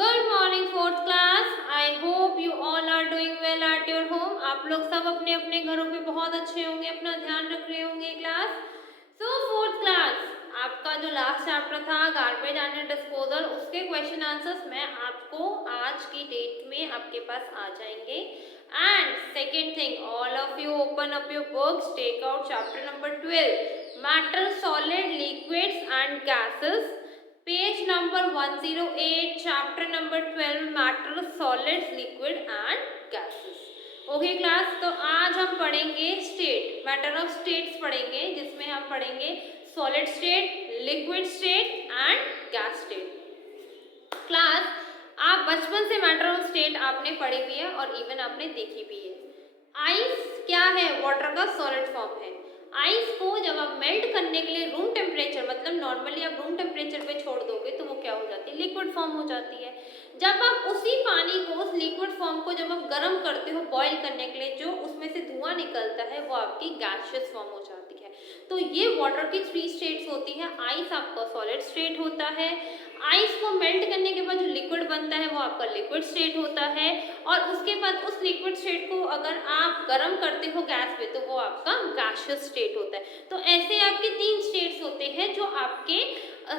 Good morning fourth class. I hope you all are doing well at your home. आप लोग सब अपने अपने घरों पे बहुत अच्छे होंगे, अपना ध्यान रख रहे होंगे क्लास। सो फोर्थ क्लास, आपका जो लास्ट चैप्टर था गार्बेज एंड डिस्पोजल, उसके क्वेश्चन आंसर्स मैं आपको आज की डेट में आपके पास आ जाएंगे। And second thing, all of you open up your books, take out chapter number 12, matter, solid, liquids and gases, page number 108, chapter number 12, matter, solids, liquid and gases. Okay class, तो आज हम पढ़ेंगे state, matter of states पढ़ेंगे, जिसमें हम पढ़ेंगे solid state, liquid state and gas state. Class, आप बचपन से मैटर ऑफ स्टेट आपने पढ़ी भी है और इवन आपने देखी भी है। आइस क्या है? वाटर का सॉलिड फॉर्म है। आइस को जब आप मेल्ट करने के लिए रूम टेम्परेचर, मतलब नॉर्मली आप रूम टेम्परेचर पे छोड़ दोगे तो वो क्या हो जाती है? लिक्विड फॉर्म हो जाती है। जब आप उसी पानी को, उस लिक्विड फॉर्म को जब आप गर्म करते हो बॉईल करने के लिए, जो उसमें से धुआं निकलता है वो आपकी गैसियस फॉर्म हो जाती है। तो ये वाटर की 3 स्टेट्स होती है। आइस आपका सॉलिड स्टेट होता है, आइस को मेल्ट करने के बाद जो लिक्विड बनता है वो आपका लिक्विड स्टेट होता है, और उसके बाद उस लिक्विड स्टेट को अगर आप गर्म करते हो गैस पे तो वो आपका गैसियस स्टेट होता है। तो ऐसे आपके 3 स्टेट्स होते हैं जो आपके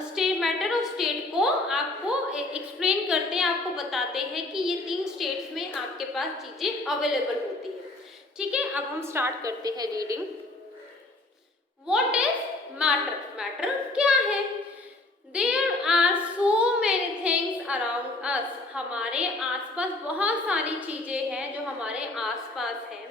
स्टेट, मैटर ऑफ स्टेट को आपको एक्सप्लेन करते हैं, आपको बताते हैं कि ये 3 स्टेट्स में आपके पास चीजें अवेलेबल होती है। ठीक है, अब हम स्टार्ट करते हैं reading. What is matter? Matter क्या है? There are so many things around us. हमारे आसपास बहुत सारी चीजें हैं जो हमारे आसपास हैं।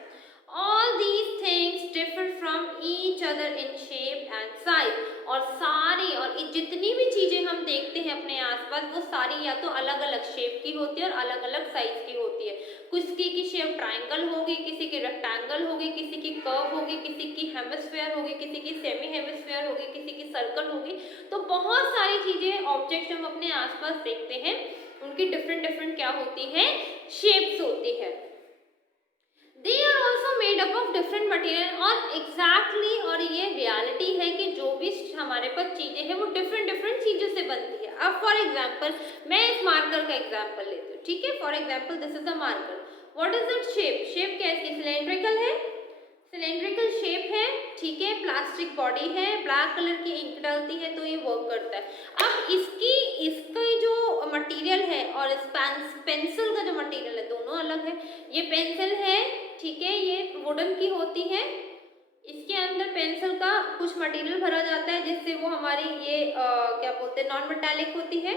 All these things differ from each other in shape and size. और सारी, और जितनी भी चीजें हम देखते हैं अपने आसपास वो सारी या तो अलग अलग शेप की होती है और अलग अलग साइज की होती है। किसी की शेप ट्रायंगल होगी, किसी की रेक्टेंगल होगी, किसी की कर्व होगी, किसी की हेमिस्फीयर होगी, किसी की सेमी हेमिस्फीयर होगी, किसी की सर्कल होगी। तो बहुत सारी चीजें, ऑब्जेक्ट हम अपने आसपास देखते हैं, उनकी डिफरेंट डिफरेंट क्या होती है? शेप्स होती है। They are also made up of different material। और exactly, और ये रियलिटी है कि जो भी हमारे पास चीजें हैं वो डिफरेंट डिफरेंट चीजों से बनती है। अब फॉर एग्जाम्पल मैं इस मार्कर का एग्जाम्पल लेती हूँ। ठीक है, for example this is the marker. What is that shape? Shape क्या है इसकी? सिलेंड्रिकल है, सिलेंड्रिकल शेप है। ठीक है, प्लास्टिक बॉडी है, ब्लैक कलर की इंक डालती है तो ये वर्क करता है। अब इसका जो मटेरियल है और इस पेंसिल का जो मटेरियल है दोनों अलग है। ये पेंसिल है, ठीक है, ये वुडन की होती है। इसके अंदर पेंसिल का कुछ मटेरियल भरा जाता है जिससे वो हमारी ये क्या बोलते हैं, नॉन मेटालिक होती है।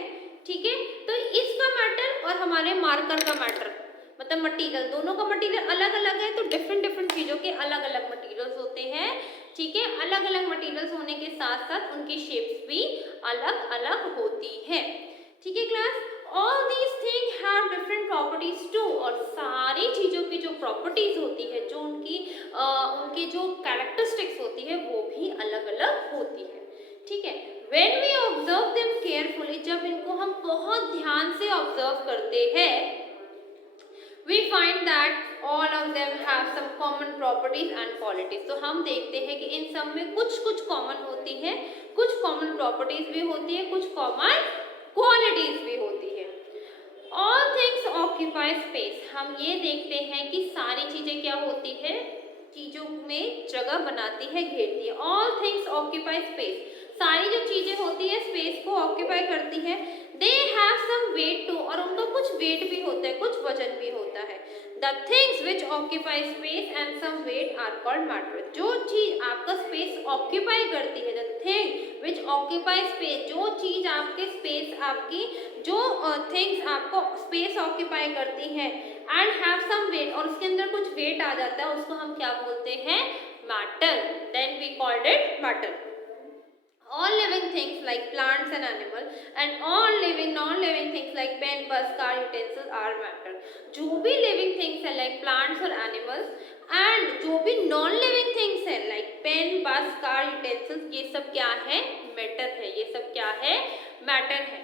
ठीक है, तो इसका मैटर और हमारे मार्कर का मैटर, मतलब मटेरियल, दोनों का मटेरियल अलग अलग है। तो डिफरेंट डिफरेंट चीजों के अलग अलग मटेरियल्स होते हैं। ठीक है, अलग अलग मटेरियल्स होने के साथ साथ उनकी शेप्स भी अलग अलग होती है। ठीक है class, all these thing have different properties too. और सारी चीजों की जो प्रॉपर्टीज होती है, जो उनकी जो कैरेक्टरिस्टिक्स होती है वो भी अलग अलग होती है। ठीक है, when we observe them carefully, जब इनको हम बहुत ध्यान से ऑब्जर्व करते हैं, we find that all of them have some common properties and qualities। तो हम देखते हैं कि इन सब में कुछ कुछ कॉमन होती है, कुछ कॉमन प्रॉपर्टीज भी होती है, कुछ कॉमन क्वालिटीज भी होती है। All things occupy space। हम ये देखते हैं कि सारी चीजें क्या होती है? चीजों में जगह बनाती है, घेरती है। All things occupy space। सारी जो चीजें होती है स्पेस को ऑक्यूपाई करती है। They have some weight too. और उनका कुछ वेट भी होता है, कुछ वजन भी होता है। The things which occupy space and some weight are called matter. जो चीज आपका स्पेस ऑक्यूपाई करती है, the thing which occupy space, जो चीज आपके स्पेस, आपकी जो थिंग्स आपको स्पेस ऑक्यूपाई करती है, एंड हैव सम वेट, और उसके अंदर कुछ वेट आ जाता है, उसको हम क्या बोलते हैं? Matter. Then we called it matter. All living things like plants and animals and all living non-living things like pen, bus, car, utensils are matter। जो भी living things है like plants और animals, and जो भी non-living things है like pen, bus, car, utensils, ये सब क्या है? matter है। ये सब क्या है? matter है।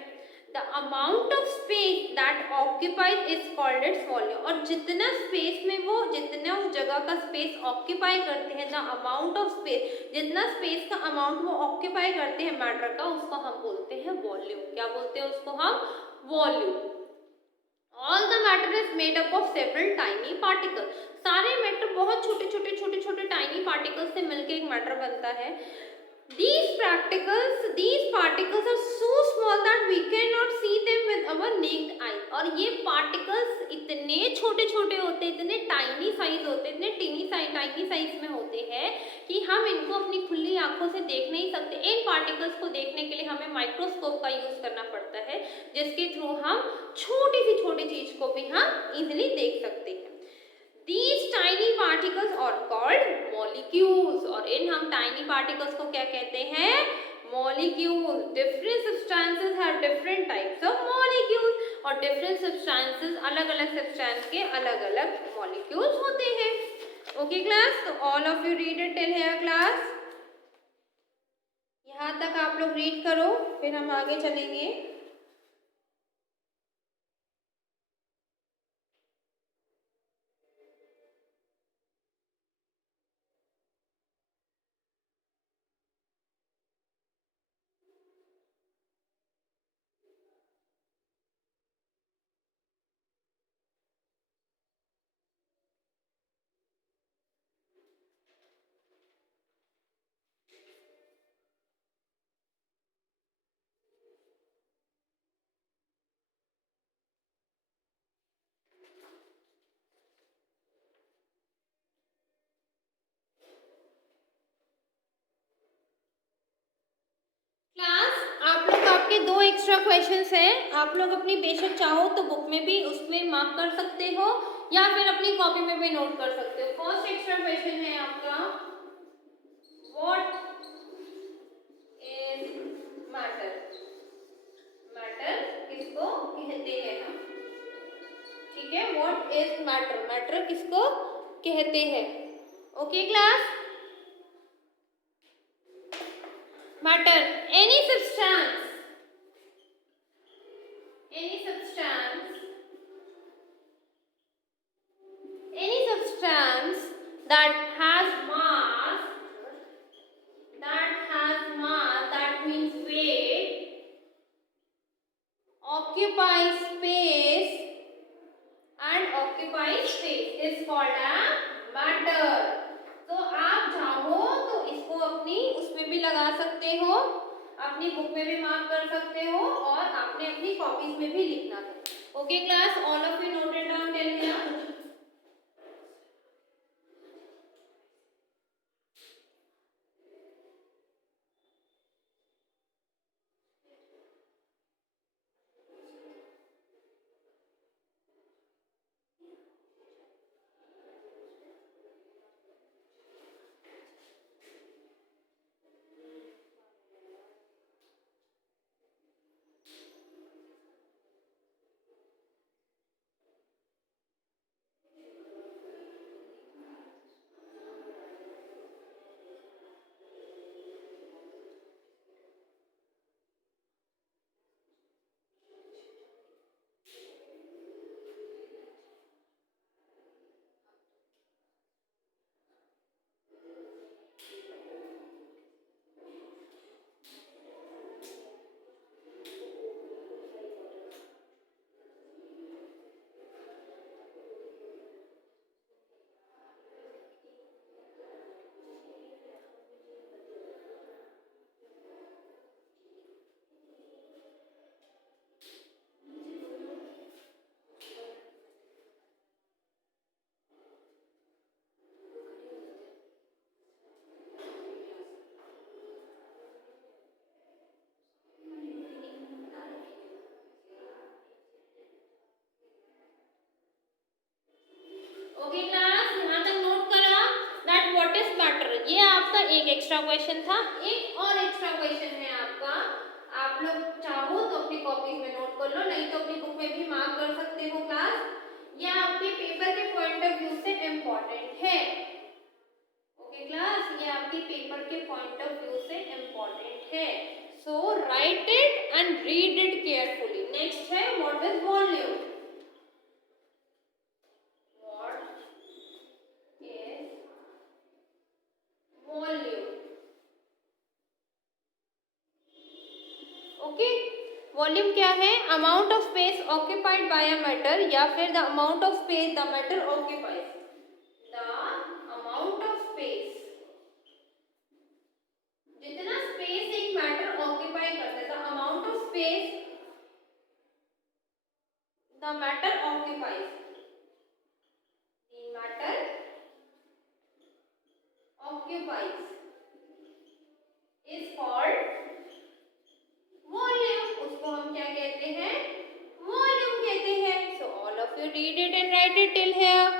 The amount of space that occupies is called its volume। और जितना स्पेस में वो, जितना उस जगह का स्पेस ऑक्यूपाई करते हैं, द अमाउंट ऑफ स्पेस, जितना स्पेस का अमाउंट वो ऑक्यूपाई करते हैं मैटर का, उसको हम बोलते हैं वॉल्यूम। क्या बोलते हैं उसको हम? Volume. Matter is made up of several tiny particle. सारे मैटर बहुत छोटे छोटे छोटे छोटे टाइनी पार्टिकल्स से मिलकर एक मैटर बनता है। These particles are so small that we cannot see them with our naked eye। और ये particles इतने छोटे छोटे होते हैं, इतने टाइनी साइज होते हैं, इतने टाइनी साइज में होते हैं कि हम इनको अपनी खुली आंखों से देख नहीं सकते। इन पार्टिकल्स को देखने के लिए हमें माइक्रोस्कोप का यूज करना पड़ता है, जिसके थ्रू हम छोटी चीज को भी हम इजिली देख सकते हैं। These tiny particles are called molecules। और इन हम tiny particles को क्या कहते हैं? Molecules। Different substances have different types of molecules। और different substances अलग-अलग substance के अलग-अलग molecules होते हैं। Okay class? तो all of you read it till here class। यहाँ तक आप लोग read करो, फिर हम आगे चलेंगे। आपके दो एक्स्ट्रा क्वेश्चंस हैं। आप लोग अपनी बेशक चाहो तो बुक में भी उसमें मार्क कर सकते हो या फिर अपनी कॉपी में भी नोट कर सकते हो। फर्स्ट एक्स्ट्रा क्वेश्चन है आपका, व्हाट इज मैटर? मैटर किसको कहते हैं हम? ठीक है, व्हाट इज मैटर? मैटर किसको कहते हैं? Okay class? Matter any substance that has mass, that means weight, occupies space is called a matter। तो आप चाहो तो इसको अपनी उसमें भी लगा सकते हो, अपनी बुक में भी मार्क कर सकते हो और आपने अपनी कॉपीज में भी लिखना है। Okay class, all of you note it down till here. Okay class, यहाँ तक नोट करा दैट व्हाट इज मैटर। ये आपका एक एक्स्ट्रा क्वेश्चन था। एक और एक्स्ट्रा क्वेश्चन है आपका, आप लोग चाहो तो अपनी कॉपीज में नोट कर लो, नहीं तो अपनी बुक में भी मार्क कर सकते हो क्लास। ये आपके पेपर के पॉइंट ऑफ व्यू से इम्पोर्टेंट है। ओके क्लास, ये आपके पेपर के पॉइंट ऑफ व्यू से इम्पोर्टेंट है। So write it and read it carefully. Next है व्हाट इज वॉल्यूम। वॉल्यूम क्या है? Amount of space occupied by a matter या फिर the amount of space the matter occupies, the amount of space, जितना space एक matter occupy करता है, the amount of space the matter occupies, the matter occupies is called volume, उसको हम क्या कहते हैं, वॉल्यूम कहते हैं। So all of you read it and right it till here.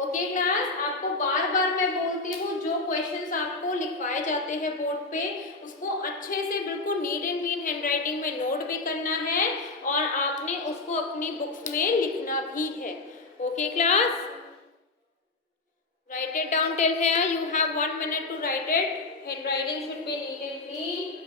Okay class, आपको बार बार मैं बोलती हूँ जो क्वेश्चंस आपको लिखवाए जाते हैं बोर्ड पे उसको अच्छे से बिल्कुल नीट एंड क्लीन हैंडराइटिंग में नोट भी करना है और आपने उसको अपनी बुक्स में लिखना भी है। Okay class, write it down till here. You have 1 minute to write it. Handwriting should be neat and clean.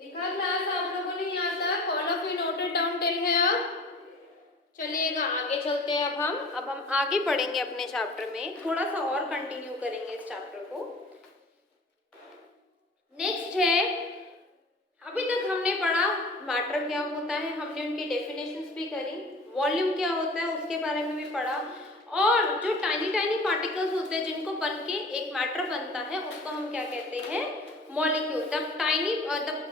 लिखा क्लास आप लोगों ने यहाँ तक? All of you noted down till here. चलिएगा आगे चलते हैं। अब हम आगे पढ़ेंगे अपने चैप्टर में, थोड़ा सा और कंटिन्यू करेंगे इस चैप्टर को। नेक्स्ट है, अभी तक हमने पढ़ा मैटर क्या होता है, हमने उनकी डेफिनेशंस भी करी, वॉल्यूम क्या होता है उसके बारे में भी पढ़ा, और जो टाइनी टाइनी पार्टिकल्स होते हैं जिनको बन के एक मैटर बनता है उसको हम क्या कहते हैं, molecule.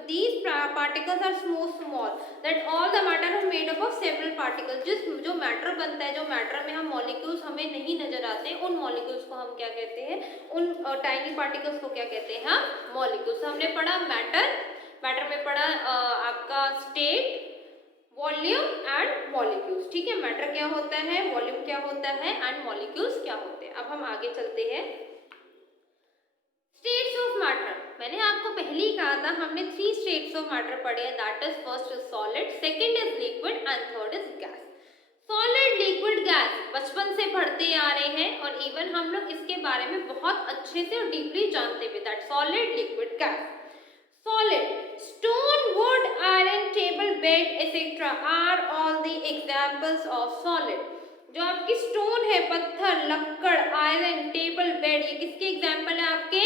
These particles are so small that all the matter are made up of several particles. जो मैटर बनता है, जो मैटर में हम मॉलिक्यूल्स हमें नहीं नजर आते, उन मॉलिक्यूल्स को हम क्या कहते हैं, उन टाइनी पार्टिकल्स को क्या कहते हैं, हम मॉलिक्यूल्स। हमने पढ़ा मैटर में पढ़ा आपका स्टेट, वॉल्यूम एंड मॉलिक्यूल्स। ठीक है, मैटर क्या होता है, वॉल्यूम क्या होता है एंड मॉलिक्यूल्स क्या होते हैं। अब हम आगे चलते हैं। स्टेट्स ऑफ मैटर, मैंने आपको पहले ही कहा था हमने 3 स्टेट्स ऑफ मैटर पढ़े हैं, that is first is solid, second is liquid and third is gas. Solid, liquid, gas बचपन से पढ़ते आ रहे हैं और इवन हम लोग इसके बारे में बहुत अच्छे से और डीपली जानते भी, that solid, liquid, gas. Solid, stone, wood, iron, table, bed, etc. are all the examples of solid. जो आपकी स्टोन है, पत्थर, लक्कड़, आयरन, टेबल, बेड, ये किसके एग्जाम्पल है, आपके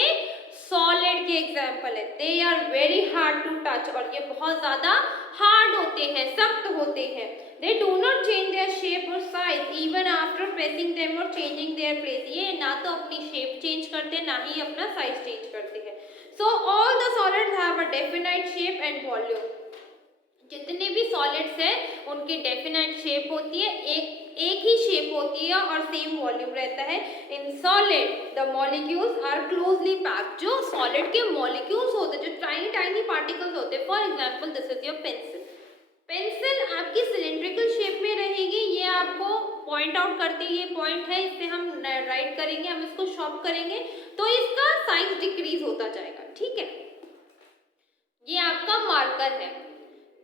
सॉलिड के एग्जाम्पल है। They are very hard to touch, और ये बहुत ज्यादा हार्ड होते हैं, सख्त होते हैं। They do not change their shape और size even after pressing them और चेंजिंग देयर प्लेस, ये ना तो अपनी शेप चेंज करते ना ही अपना साइज चेंज करते हैं। So all the solids have a definite shape and volume. जितने भी सॉलिड्स हैं उनकी डेफिनेट शेप होती है, एक ही शेप होती है और सेम वॉल्यूम रहता है। In solid the molecules are closely packed, जो सॉलिड के मॉलिक्यूल्स होते हैं, जो टाइनी टाइनी पार्टिकल्स होते हैं, for example this is your pencil. Pencil आपकी सिलेंड्रिकल शेप में रहेगी, ये आपको पॉइंट आउट करती है, ये पॉइंट है, इससे हम राइट करेंगे, हम इसको शॉर्प करेंगे तो इसका साइज डिक्रीज होता जाएगा। ठीक है, ये आपका मार्कर है,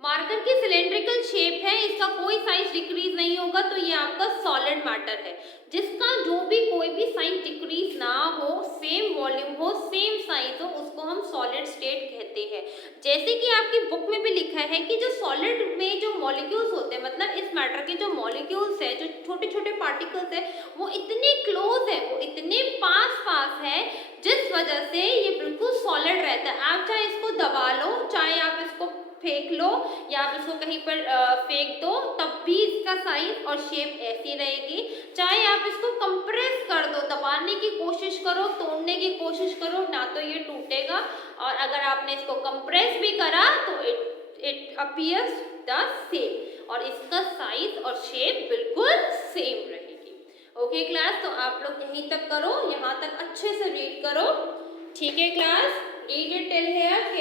मार्कर की सिलेंड्रिकल शेप है, इसका कोई साइज डिक्रीज नहीं होगा, तो ये आपका सॉलिड मैटर है। जिसका जो भी कोई भी साइज डिक्रीज ना हो, सेम वॉल्यूम हो, सेम साइज हो, उसको हम सॉलिड स्टेट कहते हैं। जैसे कि आपकी बुक में भी लिखा है कि जो सॉलिड में जो मॉलिक्यूल्स होते हैं, मतलब इस मैटर के जो मॉलिक्यूल्स है, जो छोटे छोटे पार्टिकल्स है, वो इतने क्लोज है, वो इतने पास है, जिस वजह से ये बिल्कुल सॉलिड रहता है। आप चाहे इसको दबा लो, चाहे आप इसको फेंक लो या आप इसको कहीं पर फेंक दो, तब भी इसका साइज और शेप ऐसी रहेगी। चाहे आप इसको कंप्रेस कर दो, दबाने की कोशिश करो, तोड़ने की कोशिश करो, ना तो ये टूटेगा, और अगर आपने इसको कंप्रेस भी करा तो इट अपीयर्स द सेम, और इसका साइज और शेप बिल्कुल सेम रहेगी। ओके क्लास, तो आप लोग यहीं तक करो, यहाँ तक अच्छे से रीड करो। ठीक है class, read it till here.